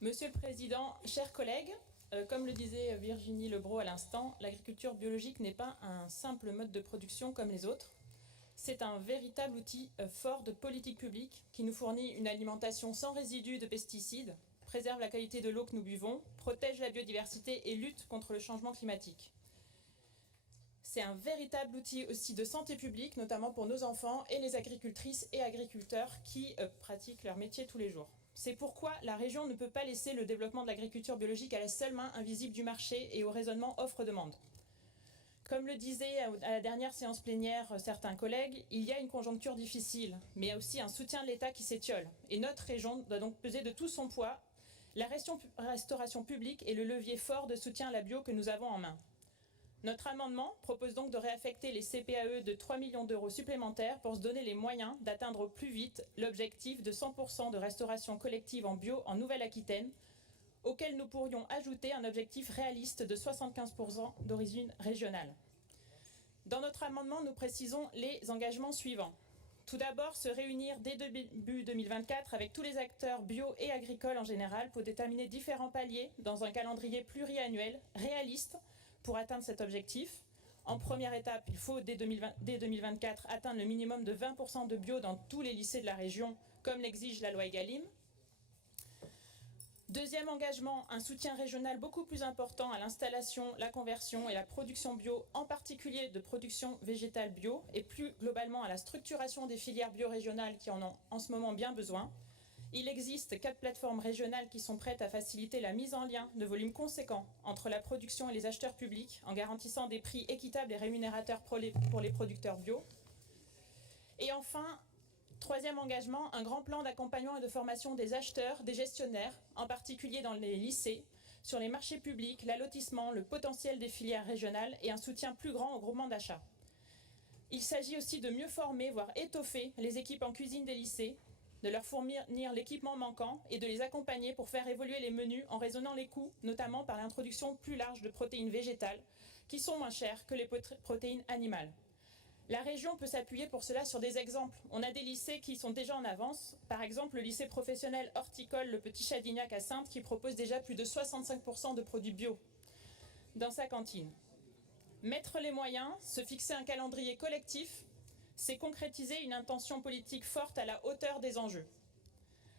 Monsieur le Président, chers collègues, comme le disait Virginie Lebros à l'instant, l'agriculture biologique n'est pas un simple mode de production comme les autres. C'est un véritable outil fort de politique publique qui nous fournit une alimentation sans résidus de pesticides, préserve la qualité de l'eau que nous buvons, protège la biodiversité et lutte contre le changement climatique. C'est un véritable outil aussi de santé publique, notamment pour nos enfants et les agricultrices et agriculteurs qui pratiquent leur métier tous les jours. C'est pourquoi la région ne peut pas laisser le développement de l'agriculture biologique à la seule main invisible du marché et au raisonnement offre-demande. Comme le disaient à la dernière séance plénière certains collègues, il y a une conjoncture difficile, mais il y a aussi un soutien de l'État qui s'étiole. Et notre région doit donc peser de tout son poids. La restauration publique est le levier fort de soutien à la bio que nous avons en main. Notre amendement propose donc de réaffecter les CPAE de 3 millions d'euros supplémentaires pour se donner les moyens d'atteindre au plus vite l'objectif de 100% de restauration collective en bio en Nouvelle-Aquitaine, auquel nous pourrions ajouter un objectif réaliste de 75% d'origine régionale. Dans notre amendement, nous précisons les engagements suivants. Tout d'abord, se réunir dès début 2024 avec tous les acteurs bio et agricoles en général pour déterminer différents paliers dans un calendrier pluriannuel réaliste pour atteindre cet objectif. En première étape, il faut dès 2024 atteindre le minimum de 20% de bio dans tous les lycées de la région, comme l'exige la loi Egalim. Deuxième engagement, un soutien régional beaucoup plus important à l'installation, la conversion et la production bio, en particulier de production végétale bio, et plus globalement à la structuration des filières bio-régionales qui en ont en ce moment bien besoin. Il existe 4 plateformes régionales qui sont prêtes à faciliter la mise en lien de volumes conséquents entre la production et les acheteurs publics, en garantissant des prix équitables et rémunérateurs pour les producteurs bio. Et enfin, troisième engagement, un grand plan d'accompagnement et de formation des acheteurs, des gestionnaires, en particulier dans les lycées, sur les marchés publics, l'allotissement, le potentiel des filières régionales et un soutien plus grand au groupement d'achat. Il s'agit aussi de mieux former, voire étoffer les équipes en cuisine des lycées, de leur fournir l'équipement manquant et de les accompagner pour faire évoluer les menus en raisonnant les coûts, notamment par l'introduction plus large de protéines végétales, qui sont moins chères que les protéines animales. La région peut s'appuyer pour cela sur des exemples. On a des lycées qui sont déjà en avance. Par exemple, le lycée professionnel horticole Le Petit Chadignac à Saintes qui propose déjà plus de 65% de produits bio dans sa cantine. Mettre les moyens, se fixer un calendrier collectif, c'est concrétiser une intention politique forte à la hauteur des enjeux.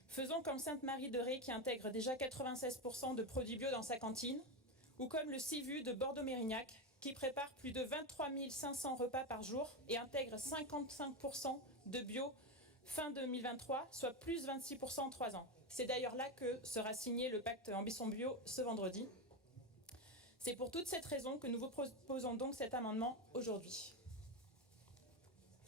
Faisons comme Sainte-Marie-de-Ré qui intègre déjà 96% de produits bio dans sa cantine, ou comme le CIVU de Bordeaux-Mérignac qui prépare plus de 23 500 repas par jour et intègre 55% de bio fin 2023, soit plus 26% en 3 ans. C'est d'ailleurs là que sera signé le pacte Ambition Bio ce vendredi. C'est pour toutes cette raison que nous vous proposons donc cet amendement aujourd'hui.